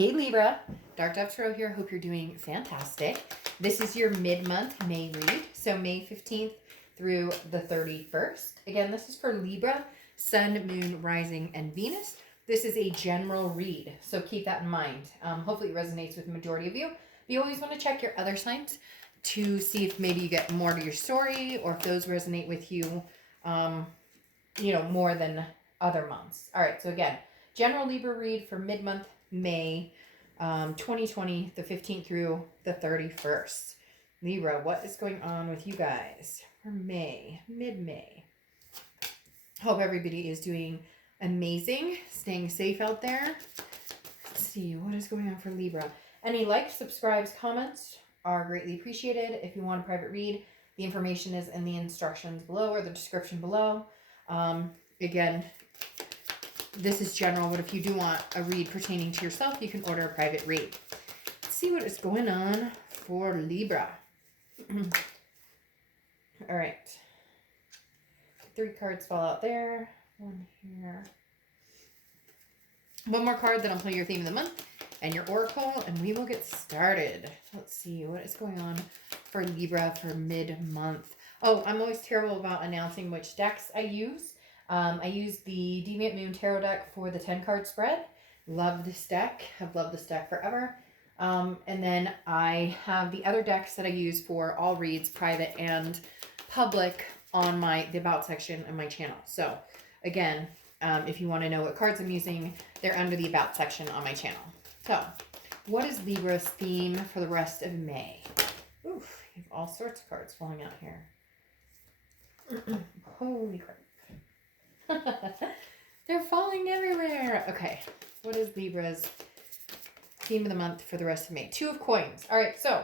Hey Libra, Dark Dove Tarot here. Hope you're doing fantastic. This is your mid-month May read, so May 15th through the 31st. Again, this is for Libra, Sun, Moon, Rising, and Venus. This is a general read, so keep that in mind. Hopefully it resonates with the majority of you. But you always want to check your other signs to see if maybe you get more to your story or if those resonate with you, more than other months. All right, so again, general Libra read for mid-month May 2020, the 15th through the 31st. Libra, what is going on with you guys for May, mid-May? Hope everybody is doing amazing, staying safe out there. Let's see, what is going on for Libra? Any likes, subscribes, comments are greatly appreciated. If you want a private read, the information is in the instructions below or the description below. Again, this is general, but if you do want a read pertaining to yourself, you can order a private read. Let's see what is going on for Libra. All right. 3 cards fall out there. 1 here. 1 more card, then I'll play your theme of the month and your oracle, and we will get started. Let's see what is going on for Libra for mid-month. Oh, I'm always terrible about announcing which decks I use. I use the Deviant Moon Tarot deck for the 10-card spread. Love this deck. Have loved this deck forever. And then I have the other decks that I use for all reads, private and public, on the About section of my channel. So, again, if you want to know what cards I'm using, they're under the About section on my channel. So, what is Libra's theme for the rest of May? Oof, you have all sorts of cards falling out here. Holy crap. They're falling everywhere. Okay, what is Libra's theme of the month for the rest of May? 2 of coins. All right, so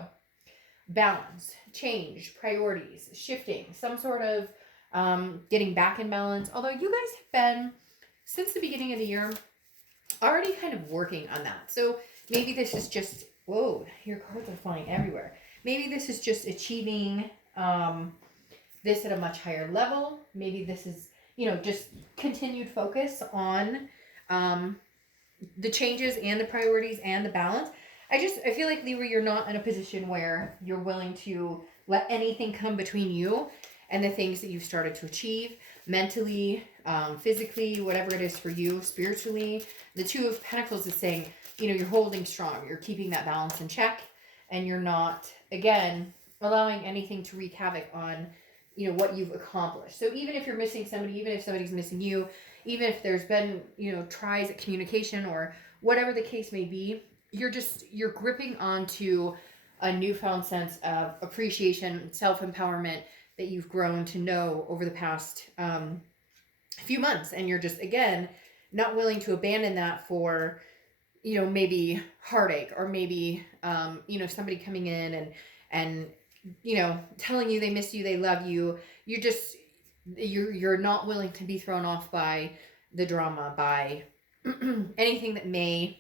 balance, change, priorities, shifting, some sort of getting back in balance. Although you guys have been, since the beginning of the year, already kind of working on that. So maybe this is just, whoa, your cards are flying everywhere. Maybe this is just achieving this at a much higher level. Maybe this is, just continued focus on the changes and the priorities and the balance. I feel like, Libra, you're not in a position where you're willing to let anything come between you and the things that you've started to achieve mentally, physically, whatever it is for you, spiritually. The 2 of Pentacles is saying, you're holding strong. You're keeping that balance in check, and you're not, again, allowing anything to wreak havoc on what you've accomplished. So even if you're missing somebody, even if somebody's missing you, even if there's been, tries at communication or whatever the case may be, you're gripping onto a newfound sense of appreciation, self-empowerment that you've grown to know over the past few months. And you're just, again, not willing to abandon that for, maybe heartache or maybe, somebody coming in and telling you they miss you, they love you. You're not willing to be thrown off by the drama, by anything that may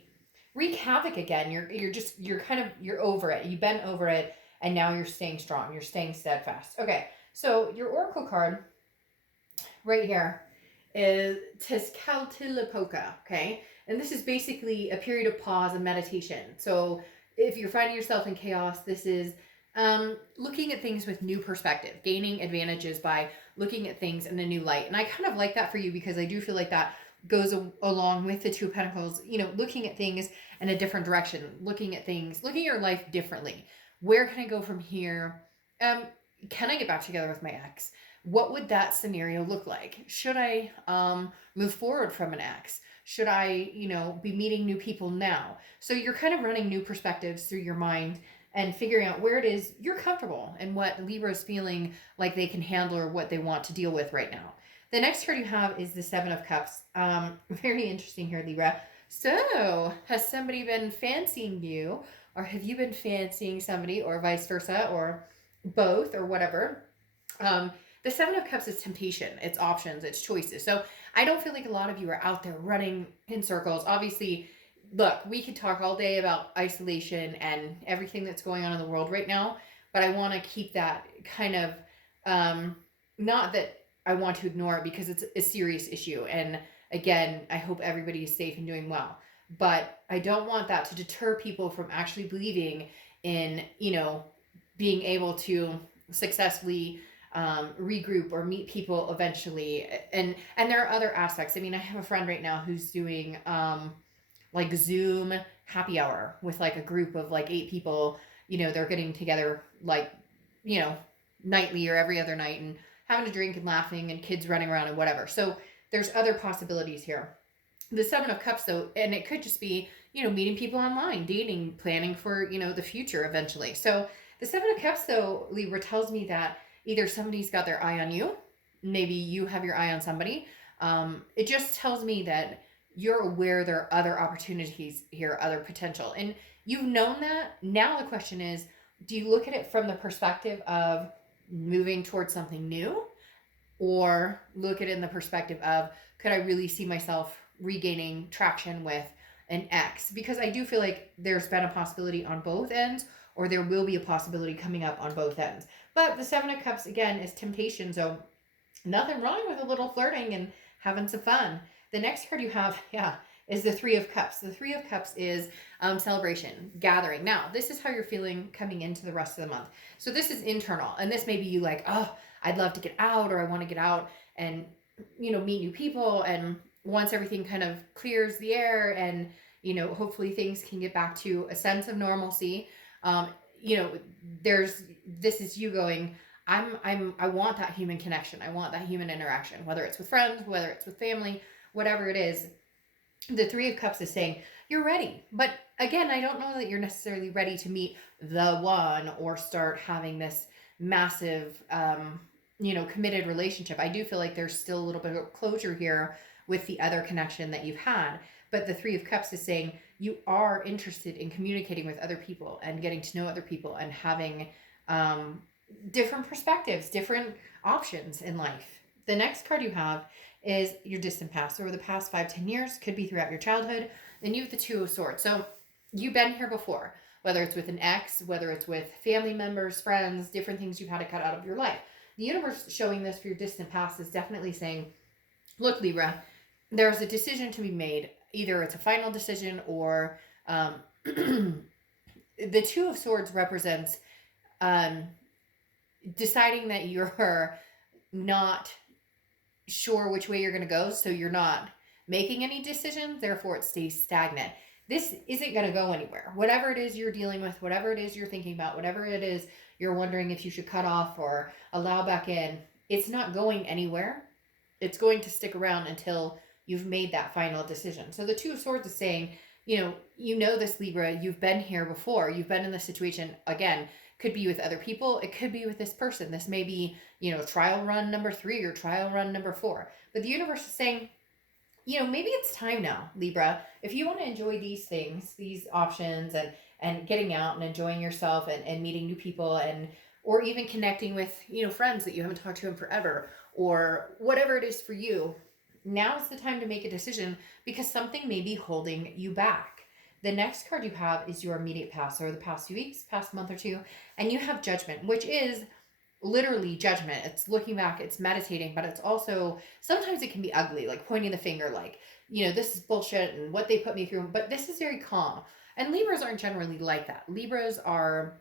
wreak havoc again. You're over it. You've been over it, and now you're staying strong. You're staying steadfast. Okay, so your oracle card right here is Tezcatlipoca, okay? And this is basically a period of pause and meditation. So if you're finding yourself in chaos, this is looking at things with new perspective, gaining advantages by looking at things in a new light. And I kind of like that for you, because I do feel like that goes along with the 2 of Pentacles, looking at things in a different direction, looking at your life differently. Where can I go from here? Can I get back together with my ex? What would that scenario look like? Should I move forward from an ex? Should I, be meeting new people now? So you're kind of running new perspectives through your mind and figuring out where it is you're comfortable and what Libra is feeling like they can handle or what they want to deal with right now. The next card you have is the 7 of Cups. Very interesting here, Libra. So, has somebody been fancying you, or have you been fancying somebody, or vice versa, or both, or whatever? The 7 of Cups is temptation. It's options. It's choices. So, I don't feel like a lot of you are out there running in circles. Obviously, look, we could talk all day about isolation and everything that's going on in the world right now, but I want to keep that kind of, not that I want to ignore it, because it's a serious issue. And again, I hope everybody is safe and doing well. but I don't want that to deter people from actually believing in, being able to successfully regroup or meet people eventually. And there are other aspects. I mean, I have a friend right now who's doing like Zoom happy hour with like a group of like 8 people. They're getting together like, nightly or every other night and having a drink and laughing and kids running around and whatever. So there's other possibilities here. The 7 of Cups, though, and it could just be, meeting people online, dating, planning for, the future eventually. So the 7 of Cups, though, Libra, tells me that either somebody's got their eye on you, maybe you have your eye on somebody. It just tells me that you're aware there are other opportunities here, other potential. And you've known that. Now the question is, do you look at it from the perspective of moving towards something new, or look at it in the perspective of, could I really see myself regaining traction with an ex? Because I do feel like there's been a possibility on both ends, or there will be a possibility coming up on both ends. But the 7 of Cups, again, is temptation. So nothing wrong with a little flirting and having some fun. The next card you have, is the 3 of Cups. The 3 of Cups is celebration, gathering. Now, this is how you're feeling coming into the rest of the month. So this is internal. And this may be you like, oh, I'd love to get out, or I want to get out and, meet new people. And once everything kind of clears the air and, hopefully things can get back to a sense of normalcy, this is you going, I want that human connection. I want that human interaction, whether it's with friends, whether it's with family, whatever it is. The 3 of Cups is saying you're ready. But again, I don't know that you're necessarily ready to meet the one or start having this massive, committed relationship. I do feel like there's still a little bit of closure here with the other connection that you've had. But the 3 of Cups is saying you are interested in communicating with other people and getting to know other people and having different perspectives, different options in life. The next card you have is your distant past, over the past 5-10 years, could be throughout your childhood. Then you have the 2 of Swords. So you've been here before, whether it's with an ex, whether it's with family members, friends, different things you've had to cut out of your life. The universe showing this for your distant past is definitely saying, look, Libra, there's a decision to be made. Either it's a final decision or the 2 of Swords represents deciding that you're not sure which way you're going to go, so you're not making any decisions, therefore it stays stagnant. This isn't going to go anywhere. Whatever it is you're dealing with, whatever it is you're thinking about, whatever it is you're wondering if you should cut off or allow back in, it's not going anywhere. It's going to stick around until you've made that final decision. So the 2 of Swords is saying, this, Libra, you've been here before. You've been in this situation. Again, could be with other people. It could be with this person. This may be, trial run number 3 or trial run number 4. But the universe is saying, maybe it's time now, Libra. If you want to enjoy these things, these options, and getting out and enjoying yourself and meeting new people, or even connecting with, friends that you haven't talked to in forever, or whatever it is for you, now is the time to make a decision, because something may be holding you back. The next card you have is your immediate past, or the past few weeks, past month or two, and you have Judgment, which is literally judgment. It's looking back, it's meditating, but it's also, sometimes it can be ugly, like pointing the finger, like, this is bullshit and what they put me through, but this is very calm. And Libras aren't generally like that. Libras are,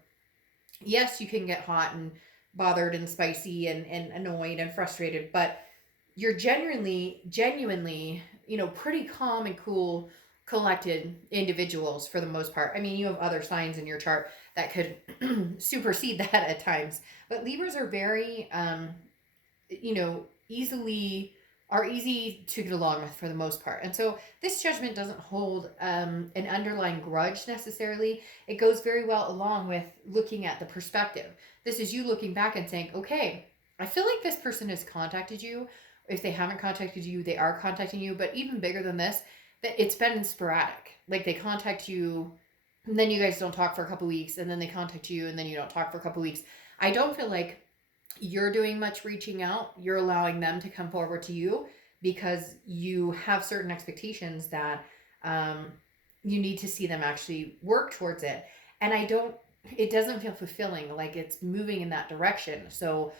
yes, you can get hot and bothered and spicy and annoyed and frustrated, but you're genuinely, pretty calm and cool, collected individuals for the most part. I mean, you have other signs in your chart that could supersede that at times, but Libras are very, easy to get along with for the most part. And so this Judgment doesn't hold an underlying grudge necessarily. It goes very well along with looking at the perspective. This is you looking back and saying, okay, I feel like this person has contacted you. If they haven't contacted you, they are contacting you. But even bigger than this, that it's been sporadic. Like they contact you, and then you guys don't talk for a couple weeks, and then they contact you, and then you don't talk for a couple weeks. I don't feel like you're doing much reaching out. You're allowing them to come forward to you because you have certain expectations that you need to see them actually work towards it. And it doesn't feel fulfilling, like it's moving in that direction. So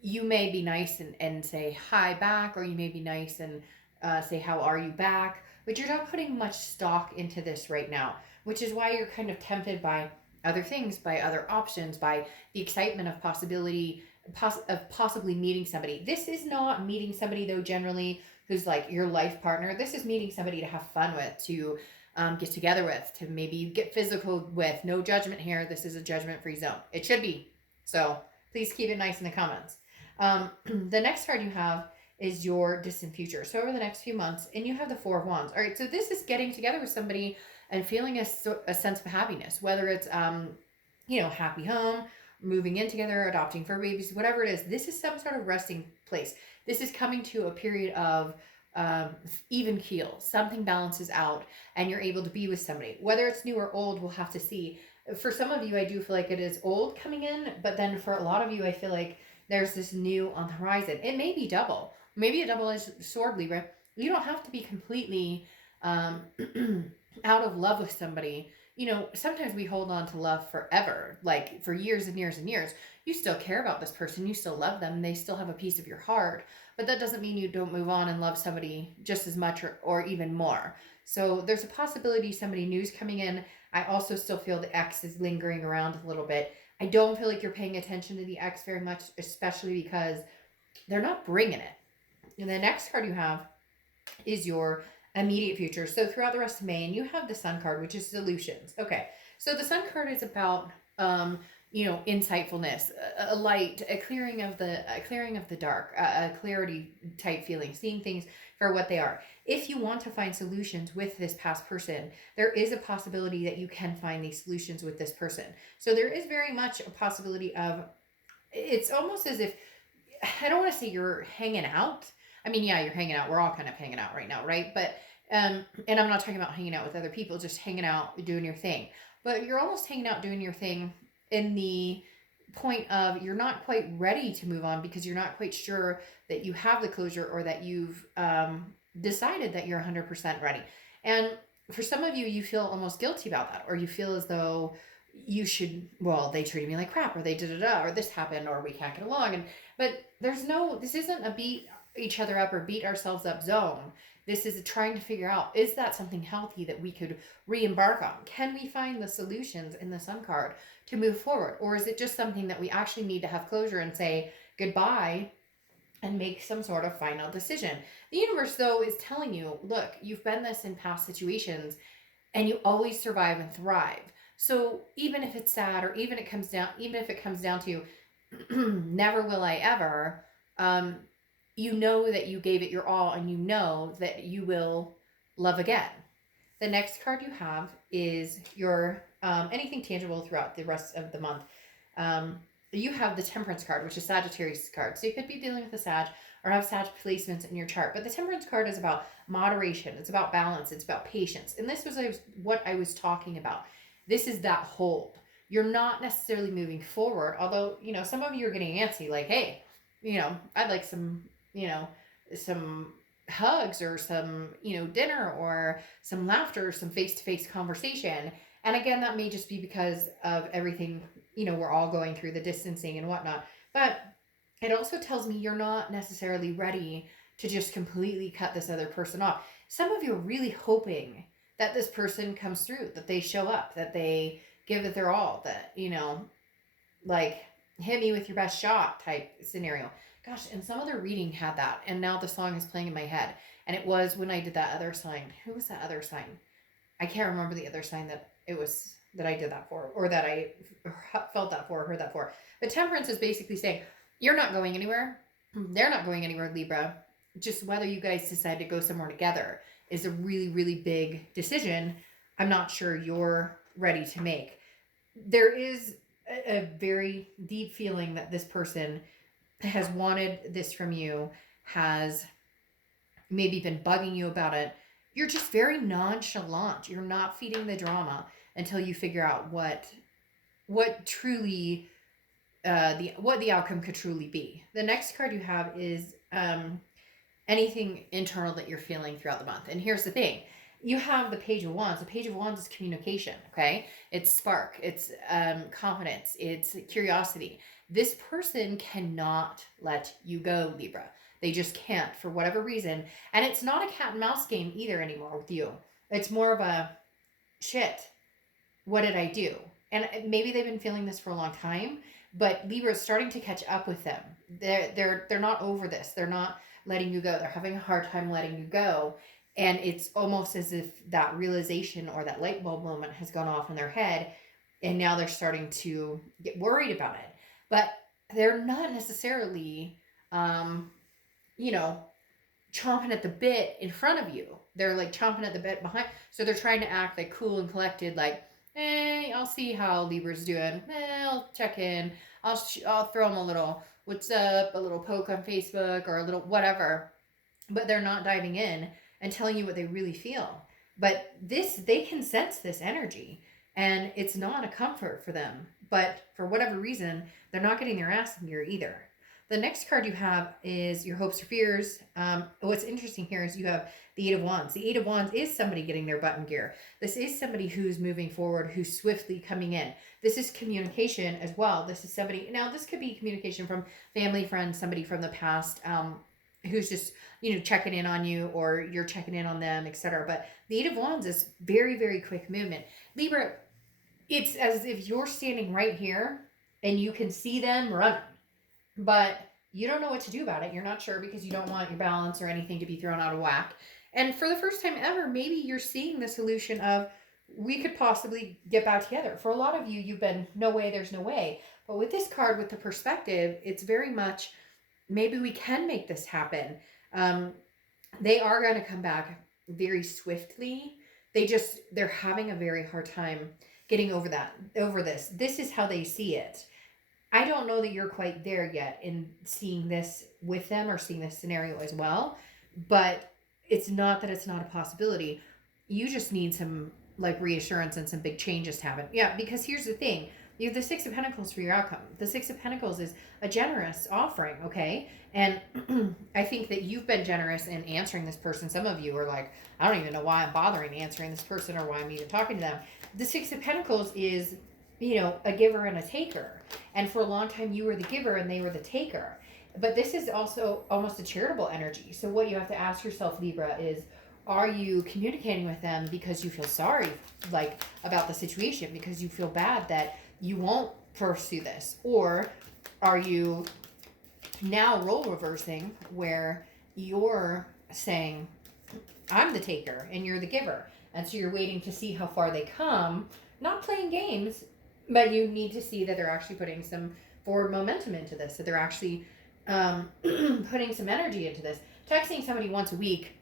you may be nice and say hi back, or you may be nice and say, how are you back? but you're not putting much stock into this right now, which is why you're kind of tempted by other things, by other options, by the excitement of possibly meeting somebody. This is not meeting somebody, though, generally, who's like your life partner. This is meeting somebody to have fun with, to get together with, to maybe get physical with. No judgment here. This is a judgment-free zone. It should be. So please keep it nice in the comments. The next card you have is your distant future. So over the next few months, and you have the Four of Wands. All right, so this is getting together with somebody and feeling a sense of happiness, whether it's, happy home, moving in together, adopting fur babies, whatever it is. This is some sort of resting place. This is coming to a period of even keel. Something balances out and you're able to be with somebody. Whether it's new or old, we'll have to see. For some of you, I do feel like it is old coming in, but then for a lot of you, I feel like there's this new on the horizon. It may be double. Maybe a double-edged sword, Libra. You don't have to be completely out of love with somebody. Sometimes we hold on to love forever, like for years and years and years. You still care about this person. You still love them. They still have a piece of your heart. But that doesn't mean you don't move on and love somebody just as much or even more. So there's a possibility somebody new's coming in. I also still feel the ex is lingering around a little bit. I don't feel like you're paying attention to the ex very much, especially because they're not bringing it. And the next card you have is your immediate future. So throughout the rest of May, and you have the Sun card, which is solutions. Okay, so the Sun card is about insightfulness, a light, a clearing of the dark, a clarity type feeling, seeing things for what they are. If you want to find solutions with this past person, there is a possibility that you can find these solutions with this person. So there is very much a possibility of, it's almost as if, I don't want to say you're hanging out. I mean, yeah, you're hanging out. We're all kind of hanging out right now, right? But, and I'm not talking about hanging out with other people, just hanging out, doing your thing. But you're almost hanging out, doing your thing in the point of you're not quite ready to move on because you're not quite sure that you have the closure or that you've decided that you're 100% ready. And for some of you, you feel almost guilty about that, or you feel as though you should, well, they treated me like crap, or they or this happened, or we can't get along. But this isn't a beat each other up or beat ourselves up zone. This is trying to figure out, is that something healthy that we could re-embark on? Can we find the solutions in the Sun card to move forward? Or is it just something that we actually need to have closure and say goodbye and make some sort of final decision? The universe, though, is telling you, look, you've been this in past situations and you always survive and thrive. So even if it's sad, or even if it comes down to never will I ever, you know that you gave it your all, and you know that you will love again. The next card you have is your anything tangible throughout the rest of the month. You have the Temperance card, which is Sagittarius card. So you could be dealing with a Sag or have Sag placements in your chart. But the Temperance card is about moderation. It's about balance. It's about patience. And this was what I was talking about. This is that hold. You're not necessarily moving forward, although, some of you are getting antsy, like, hey, I'd like some hugs or some, dinner or some laughter, some face-to-face conversation. And again, that may just be because of everything, we're all going through, the distancing and whatnot. But it also tells me you're not necessarily ready to just completely cut this other person off. Some of you are really hoping that this person comes through, that they show up, that they give it their all, that, like, hit me with your best shot type scenario. Gosh, and some other reading had that, and now the song is playing in my head. And it was when I did that other sign. Who was that other sign? I can't remember the other sign that it was that I did that for, or that I felt that for, or heard that for. But Temperance is basically saying, you're not going anywhere. They're not going anywhere, Libra. Just whether you guys decide to go somewhere together is a really, really big decision. I'm not sure you're ready to make. There is a very deep feeling that this person has wanted this from you, has maybe been bugging you about it. You're just very nonchalant. You're not feeding the drama until you figure out what truly what the outcome could truly be. The next card you have is anything internal that you're feeling throughout the month. And here's the thing. You have the Page of Wands. The Page of Wands is communication, okay? It's spark. It's confidence. It's curiosity. This person cannot let you go, Libra. They just can't for whatever reason. And it's not a cat and mouse game either anymore with you. It's more of a shit. What did I do? And maybe they've been feeling this for a long time, but Libra is starting to catch up with them. They're not over this. They're not letting you go. They're having a hard time letting you go. And it's almost as if that realization or that light bulb moment has gone off in their head, and now they're starting to get worried about it. But they're not necessarily, chomping at the bit in front of you. They're like chomping at the bit behind. So they're trying to act like cool and collected, like, I'll see how Libra's doing. I'll check in. I'll throw them a little what's up, a little poke on Facebook, or a little whatever. But they're not diving in and telling you what they really feel. But they can sense this energy, and it's not a comfort for them. But for whatever reason, they're not getting their ass in gear either. The next card you have is your hopes or fears. What's interesting here is you have the Eight of Wands. The Eight of Wands is somebody getting their butt in gear. This is somebody who's moving forward, who's swiftly coming in. This is communication as well. This is somebody, now this could be communication from family, friends, somebody from the past, who's just, checking in on you, or you're checking in on them, etc. But the Eight of Wands is very, very quick movement. Libra, it's as if you're standing right here and you can see them running, but you don't know what to do about it. You're not sure because you don't want your balance or anything to be thrown out of whack. And for the first time ever, maybe you're seeing the solution of, we could possibly get back together. For a lot of you, you've been, no way, there's no way. But with this card, with the perspective, it's very much, maybe we can make this happen. They are going to come back very swiftly. They're having a very hard time getting over this. This is how they see it. I don't know that you're quite there yet in seeing this with them or seeing this scenario as well, but it's not that it's not a possibility. You just need some reassurance and some big changes to happen. Yeah, because here's the thing. You have the Six of Pentacles for your outcome. The Six of Pentacles is a generous offering, okay? And I think that you've been generous in answering this person. Some of you are like, I don't even know why I'm bothering answering this person or why I'm even talking to them. The Six of Pentacles is, a giver and a taker. And for a long time, you were the giver and they were the taker. But this is also almost a charitable energy. So what you have to ask yourself, Libra, is, are you communicating with them because you feel sorry, about the situation, because you feel bad that you won't pursue this? Or are you now role reversing where you're saying, I'm the taker and you're the giver? And so you're waiting to see how far they come, not playing games, but you need to see that they're actually putting some forward momentum into this, that they're actually putting some energy into this. Texting somebody once a week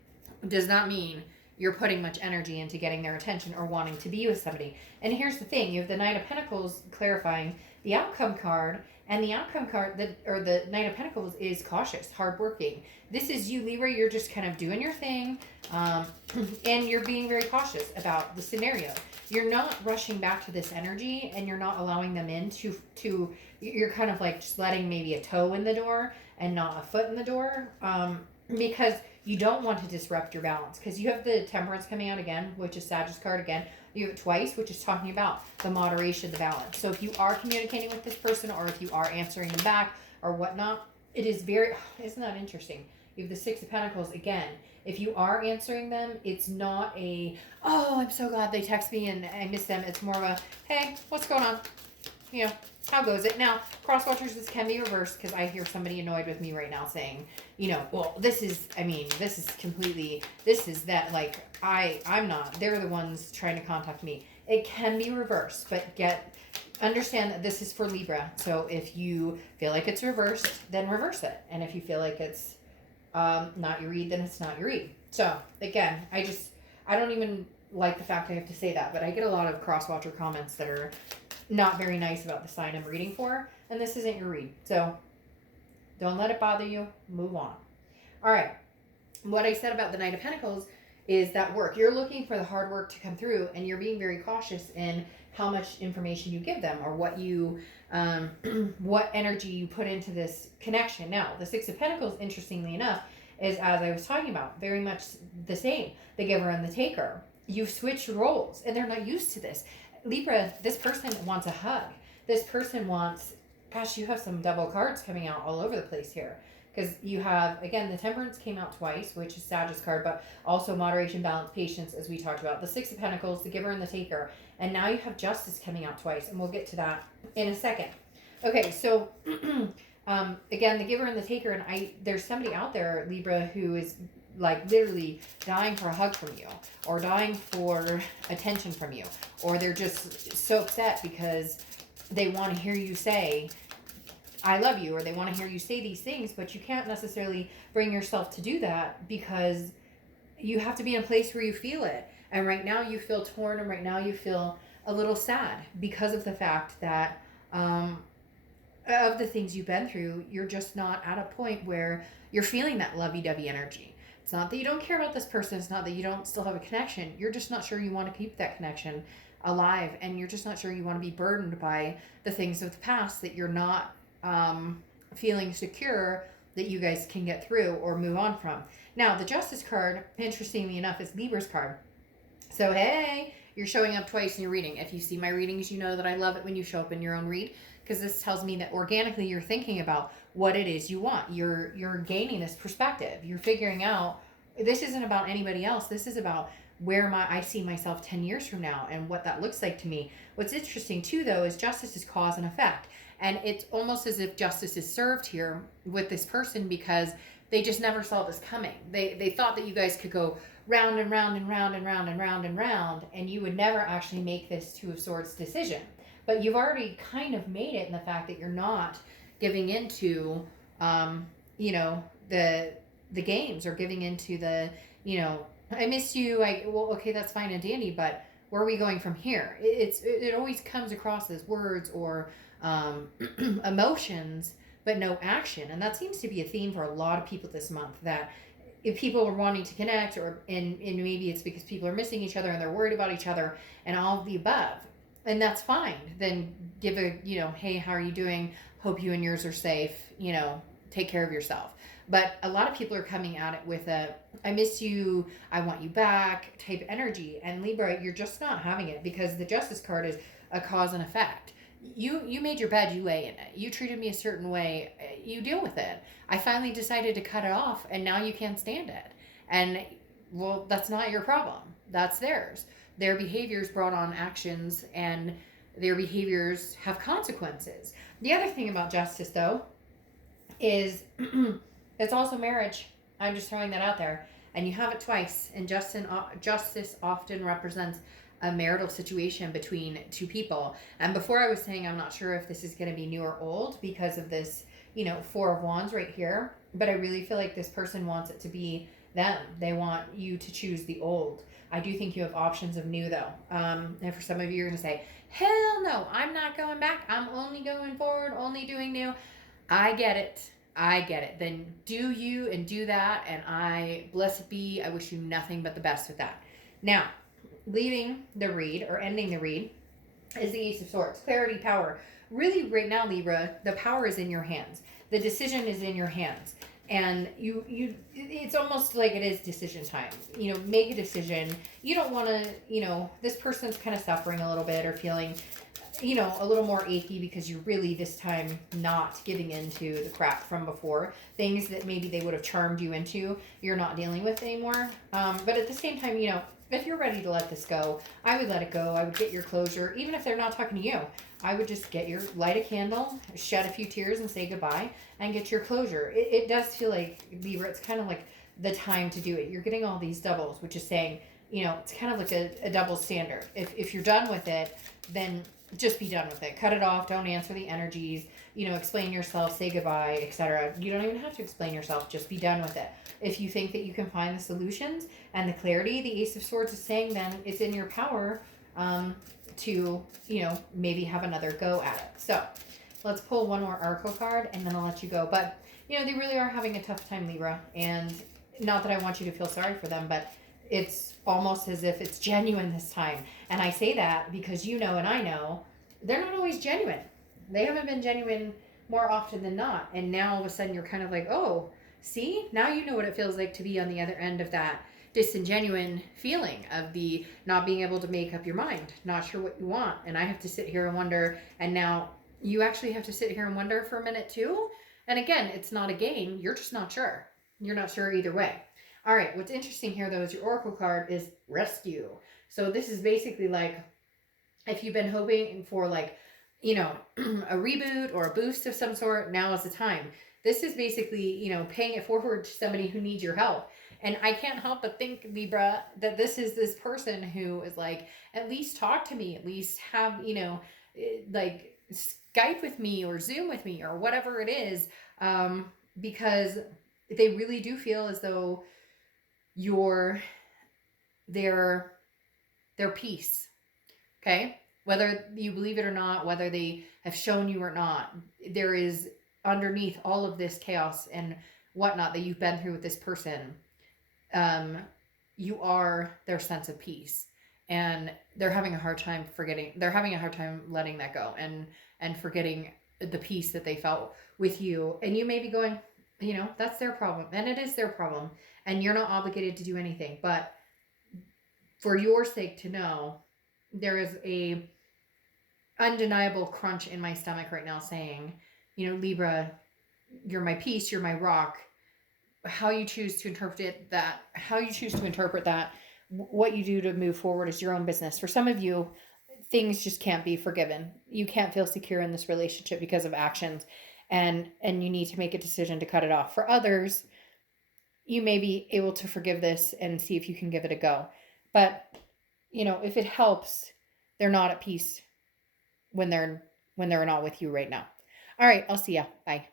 does not mean you're putting much energy into getting their attention or wanting to be with somebody. And here's the thing. You have the Knight of Pentacles clarifying the outcome card, and the outcome card, the Knight of Pentacles, is cautious, hardworking. This is you, Libra. You're just kind of doing your thing, and you're being very cautious about the scenario. You're not rushing back to this energy, and you're not allowing them in to you're kind of just letting maybe a toe in the door and not a foot in the door, because you don't want to disrupt your balance. Because you have the Temperance coming out again, which is Sagittarius card again. You have it twice, which is talking about the moderation, the balance. So if you are communicating with this person, or if you are answering them back or whatnot, it is very, isn't that interesting? You have the Six of Pentacles again. If you are answering them, it's not a, oh, I'm so glad they text me and I miss them. It's more of a, hey, what's going on? How goes it? Now, cross watchers, this can be reversed, because I hear somebody annoyed with me right now saying, well, this is completely, this is that, I'm not, they're the ones trying to contact me. It can be reversed, but understand that this is for Libra. So if you feel like it's reversed, then reverse it. And if you feel like it's not your read, then it's not your read. So again, I don't even like the fact I have to say that, but I get a lot of cross-watcher comments that are not very nice about the sign I'm reading for, and this isn't your read. So don't let it bother you. Move on. All right. What I said about the Knight of Pentacles is that work. You're looking for the hard work to come through, and you're being very cautious in how much information you give them, or what you, what energy you put into this connection. Now, the Six of Pentacles, interestingly enough, is, as I was talking about, very much the same. The giver and the taker. You've switched roles, and they're not used to this. Libra, this person wants a hug. This person wants, gosh, you have some double cards coming out all over the place here. because you have, again, the Temperance came out twice, which is Sagittarius card, but also moderation, balance, patience, as we talked about. The Six of Pentacles, the Giver and the Taker. And now you have Justice coming out twice, and we'll get to that in a second. Okay, so again, the Giver and the Taker, and there's somebody out there, Libra, who is like literally dying for a hug from you, or dying for attention from you, or they're just so upset because they want to hear you say, I love you, or they want to hear you say these things, but you can't necessarily bring yourself to do that because you have to be in a place where you feel it. And right now you feel torn, and right now you feel a little sad because of the fact that of the things you've been through, you're just not at a point where you're feeling that lovey-dovey energy. It's not that you don't care about this person. It's not that you don't still have a connection. You're just not sure you want to keep that connection alive, and you're just not sure you want to be burdened by the things of the past that you're not feeling secure that you guys can get through or move on from. Now, the Justice card, interestingly enough, is Libra's card. So, hey, you're showing up twice in your reading. If you see my readings, you know that I love it when you show up in your own read, because this tells me that organically you're thinking about what it is you want. You're gaining this perspective. You're figuring out, this isn't about anybody else. This is about where I see myself 10 years from now and what that looks like to me. What's interesting too, though, is justice is cause and effect. And it's almost as if justice is served here with this person because they just never saw this coming. They thought that you guys could go round and round and round and round and round and round, and you would never actually make this Two of Swords decision. But you've already kind of made it in the fact that you're not giving into, the games, or giving into the, I miss you. Well, okay, that's fine and dandy, but where are we going from here? It always comes across as words or emotions, but no action. And that seems to be a theme for a lot of people this month, that if people are wanting to connect, and maybe it's because people are missing each other and they're worried about each other and all of the above. And that's fine. Then give a, hey, how are you doing? Hope you and yours are safe. Take care of yourself. But a lot of people are coming at it with a, I miss you, I want you back type energy. And Libra, you're just not having it, because the Justice card is a cause and effect. You made your bed, you lay in it. You treated me a certain way, you deal with it. I finally decided to cut it off, and now you can't stand it. And, well, that's not your problem. That's theirs. Their behaviors brought on actions, and their behaviors have consequences. The other thing about justice, though, is it's also marriage. I'm just throwing that out there. And you have it twice. And justice often represents a marital situation between two people. And before I was saying I'm not sure if this is going to be new or old because of this, Four of Wands right here. But I really feel like this person wants it to be them. They want you to choose the old. I do think you have options of new, though. And for some of you, you're going to say, hell no, I'm not going back. I'm only going forward, only doing new. I get it. Then do you and do that. And I, blessed be, I wish you nothing but the best with that. Now, leaving the read, or ending the read, is the Ace of Swords. Clarity, power. Really, right now, Libra, the power is in your hands. The decision is in your hands. And it's almost like it is decision time. Make a decision. You don't want to, this person's kind of suffering a little bit, or feeling, a little more achy because you're really this time not giving into the crap from before. Things that maybe they would have charmed you into, you're not dealing with anymore. But at the same time, if you're ready to let this go, I would let it go. I would get your closure. Even if they're not talking to you, I would just light a candle, shed a few tears and say goodbye, and get your closure. It does feel like, Libra, it's kind of like the time to do it. You're getting all these doubles, which is saying, it's kind of like a double standard. If you're done with it, then just be done with it. Cut it off. Don't answer the energies. Explain yourself, say goodbye, etc. You don't even have to explain yourself. Just be done with it. If you think that you can find the solutions and the clarity the Ace of Swords is saying, then it's in your power to, maybe have another go at it. So let's pull one more Oracle card, and then I'll let you go. But, they really are having a tough time, Libra. And not that I want you to feel sorry for them, but it's almost as if it's genuine this time. And I say that because and I know they're not always genuine. They haven't been genuine more often than not. And now all of a sudden you're kind of like, oh, see, now you know what it feels like to be on the other end of that disingenuine feeling of the not being able to make up your mind, not sure what you want. And I have to sit here and wonder. And now you actually have to sit here and wonder for a minute too. And again, it's not a game. You're just not sure. You're not sure either way. All right. What's interesting here, though, is your oracle card is rescue. So this is basically like if you've been hoping for like, you know, a reboot or a boost of some sort, now is the time. This is basically, you know, paying it forward to somebody who needs your help. And I can't help but think, Libra, that this is this person who is like, at least talk to me, at least have, you know, like Skype with me or Zoom with me or whatever it is, because they really do feel as though you're their peace. Okay? Whether you believe it or not, whether they have shown you or not, there is underneath all of this chaos and whatnot that you've been through with this person, you are their sense of peace. And they're having a hard time letting that go and forgetting the peace that they felt with you. And you may be going, you know, that's their problem. And it is their problem. And you're not obligated to do anything. But for your sake to know, there is a undeniable crunch in my stomach right now saying, you know, Libra, you're my peace, you're my rock. How you choose to interpret that, what you do to move forward is your own business. For some of you, things just can't be forgiven. You can't feel secure in this relationship because of actions, and you need to make a decision to cut it off. For others, you may be able to forgive this and see if you can give it a go. But, you know, if it helps, they're not at peace when they're not with you right now. All right, I'll see ya. Bye.